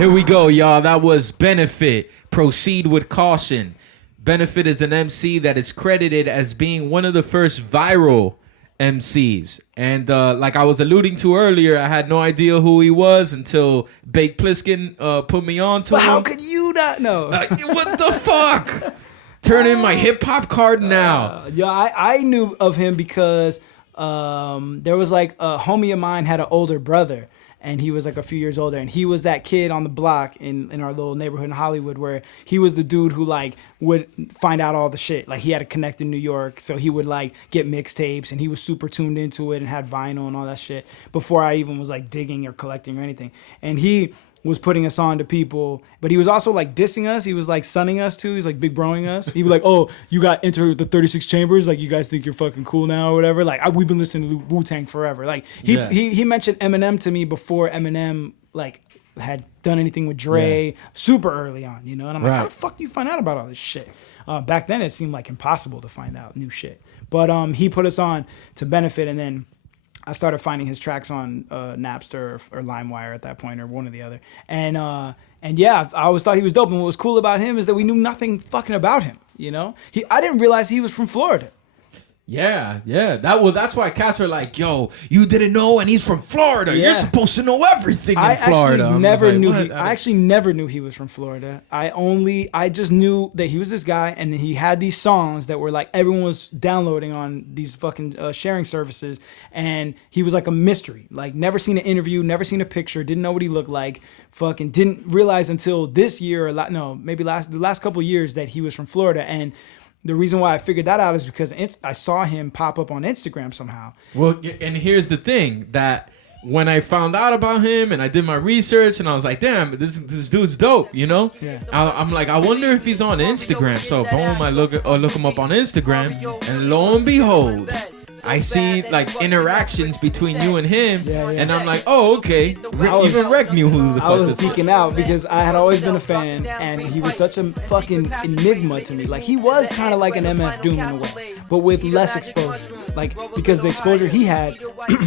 Here we go, y'all. That was Benefit. Proceed with caution. Benefit is an MC that is credited as being one of the first viral MCs. And like I was alluding to earlier, I had no idea who he was until Baked Pliskin put me on to him. How could you not know? What the fuck? Turn in my hip hop card now. I knew of him because there was like a homie of mine had an older brother. And he was like a few years older, and he was that kid on the block in our little neighborhood in Hollywood where he was the dude who like would find out all the shit. Like he had a connect in New York, so he would like get mixtapes, and he was super tuned into it and had vinyl and all that shit before I even was like digging or collecting or anything. And he was putting us on to people, but he was also like dissing us. He was like sunning us too. He's like big broing us. He was like, "Oh, you got into the 36 Chambers? Like you guys think you're fucking cool now or whatever?" Like we've been listening to Wu-Tang forever. Like he mentioned Eminem to me before Eminem like had done anything with Dre super early on, you know. And I'm like, how the fuck do you find out about all this shit? Back then it seemed like impossible to find out new shit. But he put us on to Benefit, and then I started finding his tracks on Napster or LimeWire at that point, or one or the other. And yeah, I always thought he was dope. And what was cool about him is that we knew nothing fucking about him. You know, I didn't realize he was from Florida. Yeah. That's why cats are like, "Yo, you didn't know, and he's from Florida. You're supposed to know everything in Florida." I actually never knew he was from Florida. I just knew that he was this guy, and he had these songs that were like everyone was downloading on these fucking sharing services, and he was like a mystery. Like never seen an interview, never seen a picture, didn't know what he looked like. Fucking didn't realize until this year, the last couple of years that he was from Florida. And the reason why I figured that out is because I saw him pop up on Instagram somehow. Well, and here's the thing, that when I found out about him and I did my research and I was like, damn, this dude's dope, you know? Yeah. I'm like, I wonder if he's on Instagram. So boom, I look him up on Instagram, and lo and behold, I see like interactions between you and him, and I'm like, oh, okay. Even Rek knew who the fuck I was this was. geeking out because I had always been a fan, and he was such a fucking enigma to me. Like he was kind of like an MF Doom in a way, but with less exposure. Like because the exposure he had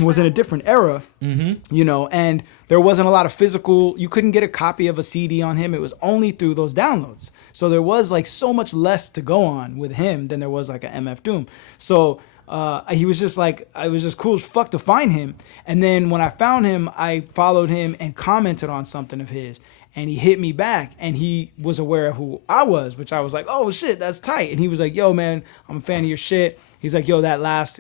was in a different era, you know, and there wasn't a lot of physical. You couldn't get a copy of a CD on him. It was only through those downloads. So there was like so much less to go on with him than there was like an MF Doom. So he was just like, it was just cool as fuck to find him. And then when I found him, I followed him and commented on something of his, and he hit me back, and he was aware of who I was, which I was like, oh shit, that's tight. And he was like, yo man, I'm a fan of your shit. He's like, yo,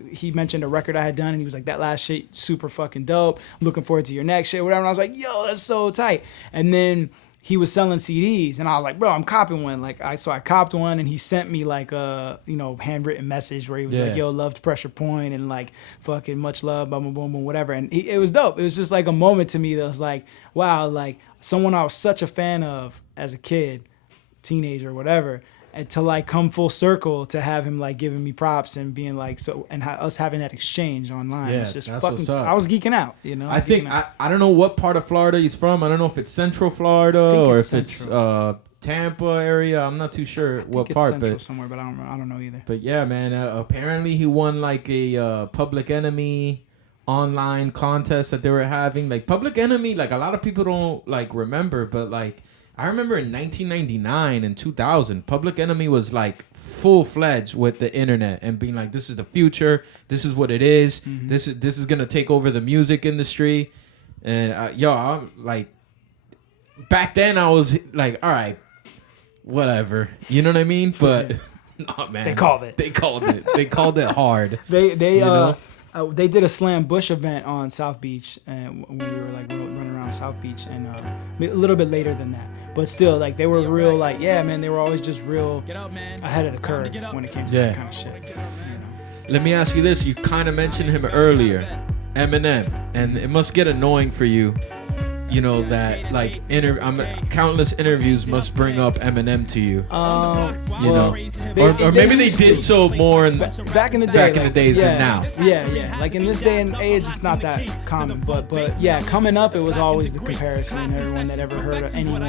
he mentioned a record I had done, and he was like, that last shit super fucking dope. I'm looking forward to your next shit, whatever. And I was like, yo, that's so tight. And then he was selling CDs, and I was like, bro, I'm copping one. So I copped one, and he sent me like a, handwritten message where he was like, yo, loved Pressure Point, and like fucking much love, boom, boom, boom, whatever. And it was dope. It was just like a moment to me that was like, wow, like someone I was such a fan of as a kid, teenager, whatever, and to like come full circle to have him like giving me props and being like so, and us having that exchange online. Yeah, it's just that's fucking. what's up. I was geeking out, I think I don't know what part of Florida he's from. I don't know if it's Central Florida or if it's Tampa area. I'm not too sure what part, Central but somewhere, but I don't know either. But yeah, man. Apparently he won like a Public Enemy online contest that they were having. Like Public Enemy, like a lot of people don't like remember, but like I remember in 1999 and 2000, Public Enemy was like full-fledged with the internet and being like, this is the future, this is what it is, this is gonna take over the music industry. And I'm like, back then I was like, all right, whatever, you know what I mean? But oh man, they called it hard. They did a Slam Bush event on South Beach, and when we were like running around South Beach, and a little bit later than that. But still, like they were real, like man, they were always just real ahead of the curve when it came to that kind of shit. Let me ask you this: you kind of mentioned him earlier, Eminem, and it must get annoying for you. You know that like countless interviews must bring up Eminem to you. Or maybe they did so more back in the days than now. Yeah. Like in this day and age, it's not that common. But yeah, coming up, it was always the comparison. Everyone that ever heard of anyone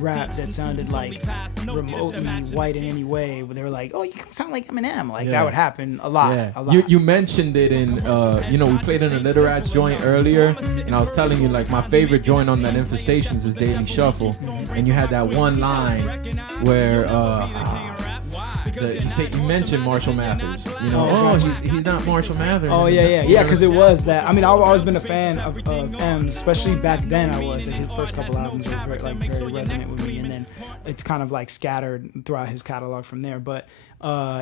rap that sounded like remotely white in any way, they were like, "Oh, you sound like Eminem." Like that would happen a lot. Yeah. A lot. You mentioned it in we played in a Little Rats joint earlier, and I was telling you like my favorite joint went on that Infestations, his Daily Shuffle, and you had that one line where you mentioned Marshall Mathers. You know, he's not Marshall Mathers. Oh yeah, because it was that. I mean, I've always been a fan of M, especially back then. I was. His first couple albums were very resonant with me, and then it's kind of like scattered throughout his catalog from there. But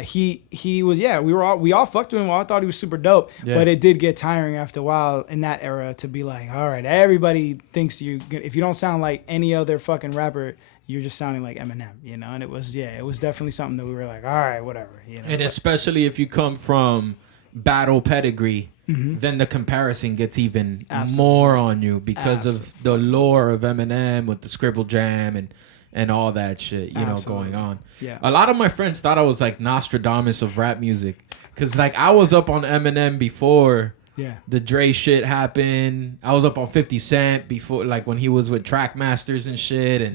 he was, we all fucked with him. I thought he was super dope, but it did get tiring after a while in that era to be like, all right, everybody thinks if you don't sound like any other fucking rapper, you're just sounding like Eminem, you know. And it was definitely something that we were like, all right, whatever, you know. And especially if you come from battle pedigree, then the comparison gets even more on you because of the lore of Eminem with the Scribble Jam and all that shit, you know, going on. Yeah. A lot of my friends thought I was like Nostradamus of rap music, because like I was up on Eminem before the Dre shit happened. I was up on 50 Cent before, like when he was with Trackmasters and shit,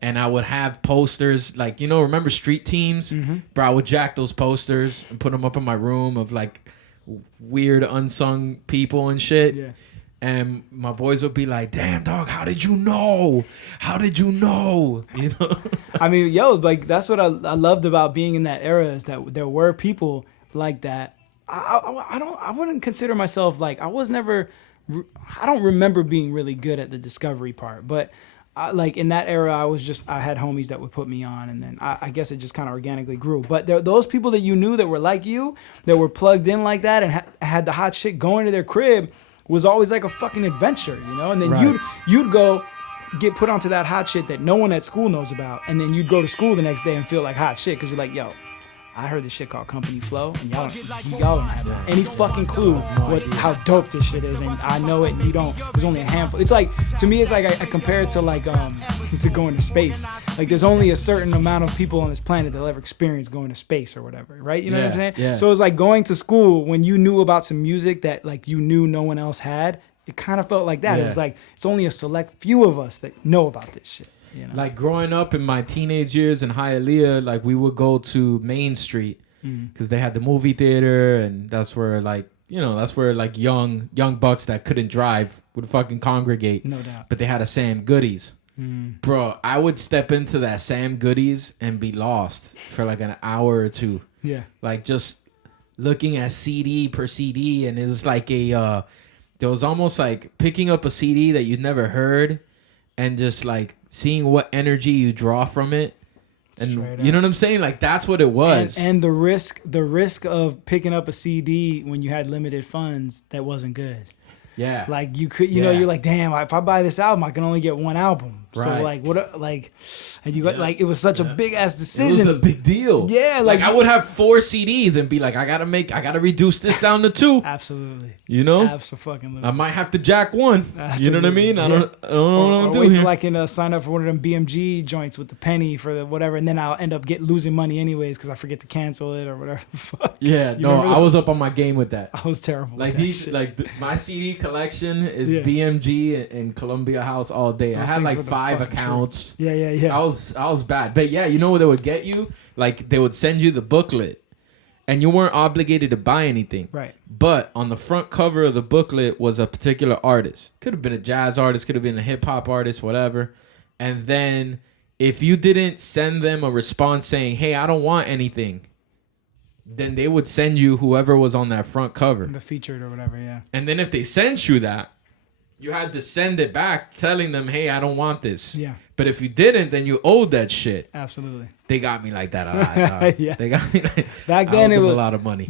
and I would have posters, like, you know, remember Street Teams? Bro, I would jack those posters and put them up in my room of like weird unsung people and shit. Yeah. And my boys would be like, damn, dog, how did you know? How did you know? You know? I mean, like, that's what I loved about being in that era, is that there were people like that. I wouldn't consider myself, like, I don't remember being really good at the discovery part, but like in that era, I had homies that would put me on, and then I guess it just kind of organically grew. But those people that you knew that were like you, that were plugged in like that and had the hot shit going to their crib, was always like a fucking adventure, you know? And then you'd go get put onto that hot shit that no one at school knows about, and then you'd go to school the next day and feel like hot shit because you're like, yo, I heard this shit called Company Flow, and y'all don't have any fucking clue how dope this shit is, and I know it, and you don't. There's only a handful. It's like, to me, it's like I compare it to like to going to space. Like, there's only a certain amount of people on this planet that'll ever experience going to space or whatever, right? You know what I'm saying? Yeah. So it's like going to school when you knew about some music that like you knew no one else had. It kind of felt like that. It was like, it's only a select few of us that know about this shit. You know? Like growing up in my teenage years in Hialeah, like we would go to Main Street because they had the movie theater, and that's where like, you know, that's where like young bucks that couldn't drive would fucking congregate. No doubt. But they had a Sam Goodies. Bro, I would step into that Sam Goodies and be lost for like an hour or two. Yeah. Like just looking at CD per CD, and it was like there was almost like picking up a CD that you'd never heard and just like seeing what energy you draw from it. And you know what I'm saying? Like, that's what it was. And the risk of picking up a CD when you had limited funds that wasn't good. Yeah. Like, you could, you know, you're like, damn, if I buy this album, I can only get one album. Right. So like, and you got like, it was such a big ass decision. It was a big deal. Yeah. Like I would have 4 CDs and be like, I gotta reduce this down to 2. Absolutely. You know? Absolutely. I might have to jack one. Absolutely. You know what I mean? I don't know what I'm doing. Wait till I can sign up for one of them BMG joints with the penny for the whatever, and then I'll end up losing money anyways because I forget to cancel it or whatever. Fuck. Yeah. No, I was up on my game with that. I was terrible. Like my CD collection is BMG and Columbia House all day. I had like 5 accounts. Yeah. I was bad. But yeah, you know what they would get you? Like they would send you the booklet and you weren't obligated to buy anything. Right. But on the front cover of the booklet was a particular artist. Could have been a jazz artist, could have been a hip hop artist, whatever. And then if you didn't send them a response saying, "Hey, I don't want anything," then they would send you whoever was on that front cover. The featured or whatever, yeah. And then if they sent you that, you had to send it back telling them, "Hey, I don't want this." Yeah. But if you didn't, then you owed that shit. Absolutely. They got me like that a lot. Yeah. They got me like, back then it was a lot of money.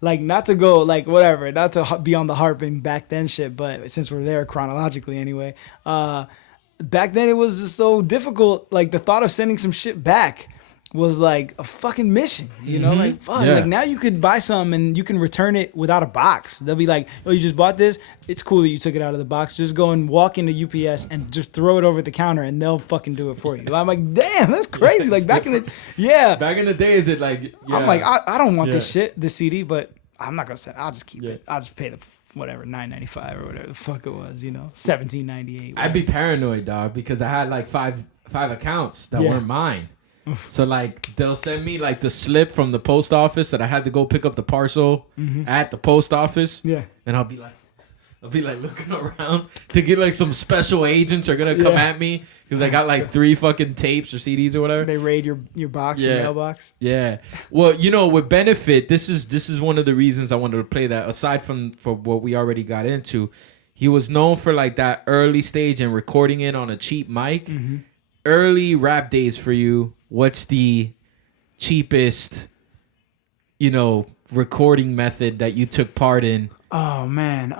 Like, not to go, like, whatever, not to be on the harping back then shit, but since we're there chronologically anyway, back then it was just so difficult. Like, the thought of sending some shit back was like a fucking mission, you know? Like, fuck. Yeah. Like, now you could buy something and you can return it without a box. They'll be like, "Oh, you just bought this? It's cool that you took it out of the box. Just go and walk into UPS and just throw it over the counter and they'll fucking do it for you." I'm like, damn, that's crazy. Like, back in the day, is it like, I'm like, I don't want this CD, but I'm not gonna send it. I'll just keep it. I'll just pay the whatever, $9.95 or whatever the fuck it was, you know, $17.98. I'd be paranoid, dog, because I had like five accounts that weren't mine. So like they'll send me like the slip from the post office that I had to go pick up the parcel at the post office. Yeah. And I'll be like, I'll be like looking around to get like some special agents are gonna come at me because I got like 3 fucking tapes or CDs or whatever. They raid your box, your mailbox. Yeah. Well, you know, with Benefit, this is one of the reasons I wanted to play that. Aside from for what we already got into, he was known for like that early stage and recording it on a cheap mic. Mm-hmm. Early rap days for you. What's the cheapest, recording method that you took part in? Oh man,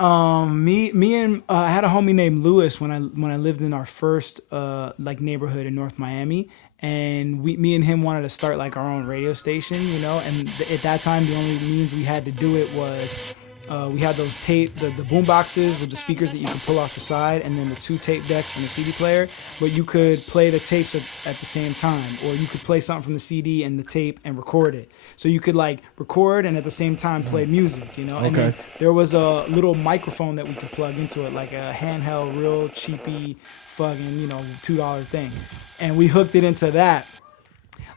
me and I had a homie named Lewis when I lived in our first neighborhood in North Miami, and me and him wanted to start like our own radio station, and at that time the only means we had to do it was we had those the boom boxes with the speakers that you could pull off the side, and then the 2 tape decks and the CD player. But you could play the tapes at the same time, or you could play something from the CD and the tape and record it. So you could like record and at the same time play music, Okay. And then there was a little microphone that we could plug into it, like a handheld, real cheapy, fucking $2 thing, and we hooked it into that.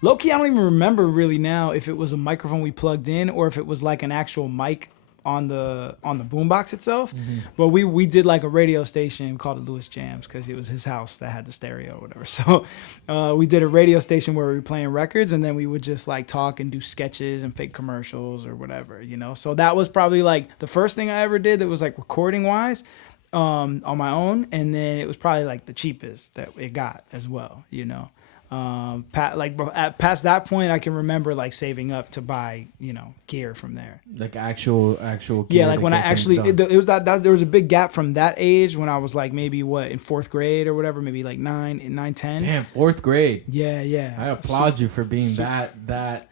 Low key, I don't even remember really now if it was a microphone we plugged in or if it was like an actual mic on the boombox itself. Mm-hmm. But we did like a radio station called the Lewis Jams because it was his house that had the stereo or whatever. So we did a radio station where we were playing records, and then we would just like talk and do sketches and fake commercials or whatever, So that was probably like the first thing I ever did that was like recording wise on my own, and then it was probably like the cheapest that it got as well, past that point, I can remember like saving up to buy gear from there, like actual gear. Yeah, like when I actually it was that there was a big gap from that age when I was like maybe in 4th grade or whatever, maybe like 9, 10. Damn, 4th grade. Yeah. I applaud you for being that.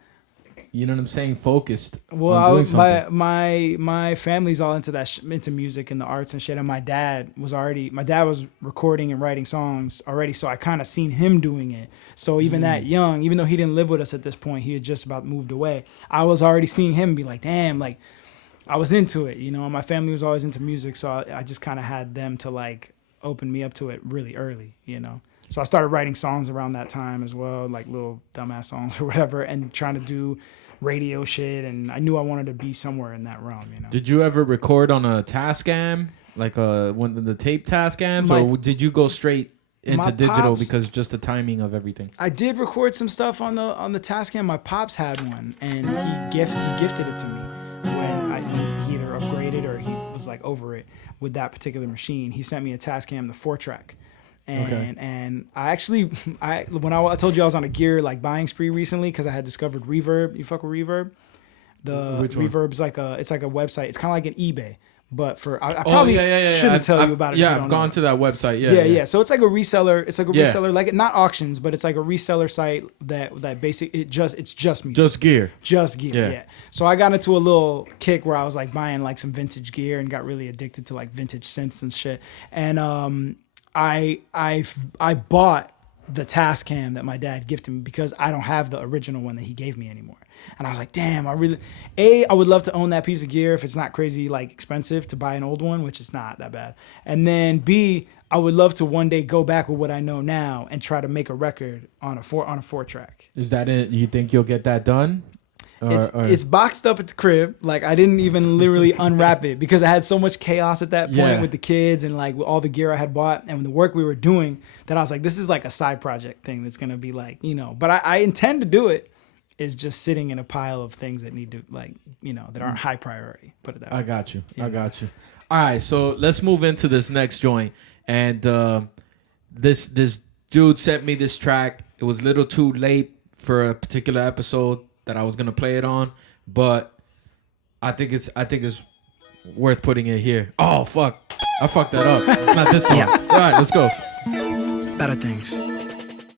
You know what I'm saying? Focused. Well, my family's all into into music and the arts and shit. And my dad was recording and writing songs already, so I kind of seen him doing it. So even that young, even though he didn't live with us at this point, he had just about moved away. I was already seeing him be like, damn, like I was into it. My family was always into music, so I just kind of had them to like open me up to it really early. So I started writing songs around that time as well, like little dumbass songs or whatever, and trying to do radio shit, and I knew I wanted to be somewhere in that realm, Did you ever record on a Tascam, like one of the tape Tascams, or did you go straight into digital because just the timing of everything? I did record some stuff on the Tascam. My pops had one, and he gifted it to me when he either upgraded or he was like over it with that particular machine. He sent me a Tascam, the 4-track. And I actually, when I told you I was on a gear like buying spree recently because I had discovered Reverb. You fuck with Reverb? Which Reverb's it's like a website. It's kind of like an eBay, but for I probably shouldn't tell you about it. Yeah, I've gone to that website. Yeah. So it's like a reseller. It's like a reseller, like not auctions, but it's like a reseller site that basically it's just music. Just gear. Yeah. So I got into a little kick where I was like buying like some vintage gear and got really addicted to like vintage synths and shit. And I bought the Tascam that my dad gifted me because I don't have the original one that he gave me anymore. And I was like, damn, I would love to own that piece of gear if it's not crazy like expensive to buy an old one, which is not that bad. And then B, I would love to one day go back with what I know now and try to make a record on a 4-track. Is that it? You think you'll get that done? It's boxed up at the crib. Like I didn't even literally unwrap it because I had so much chaos at that point with the kids and like with all the gear I had bought and the work we were doing that I was like, this is like a side project thing that's gonna be like, but I intend to do it. It's just sitting in a pile of things that need to like, that aren't high priority. Put it that way. I got you. All right, so let's move into this next joint. And this dude sent me this track. It was a little too late for a particular episode that I was gonna play it on, but I think it's worth putting it here. Oh fuck, I fucked that up. It's not this song. Yeah. All right, let's go. Better things.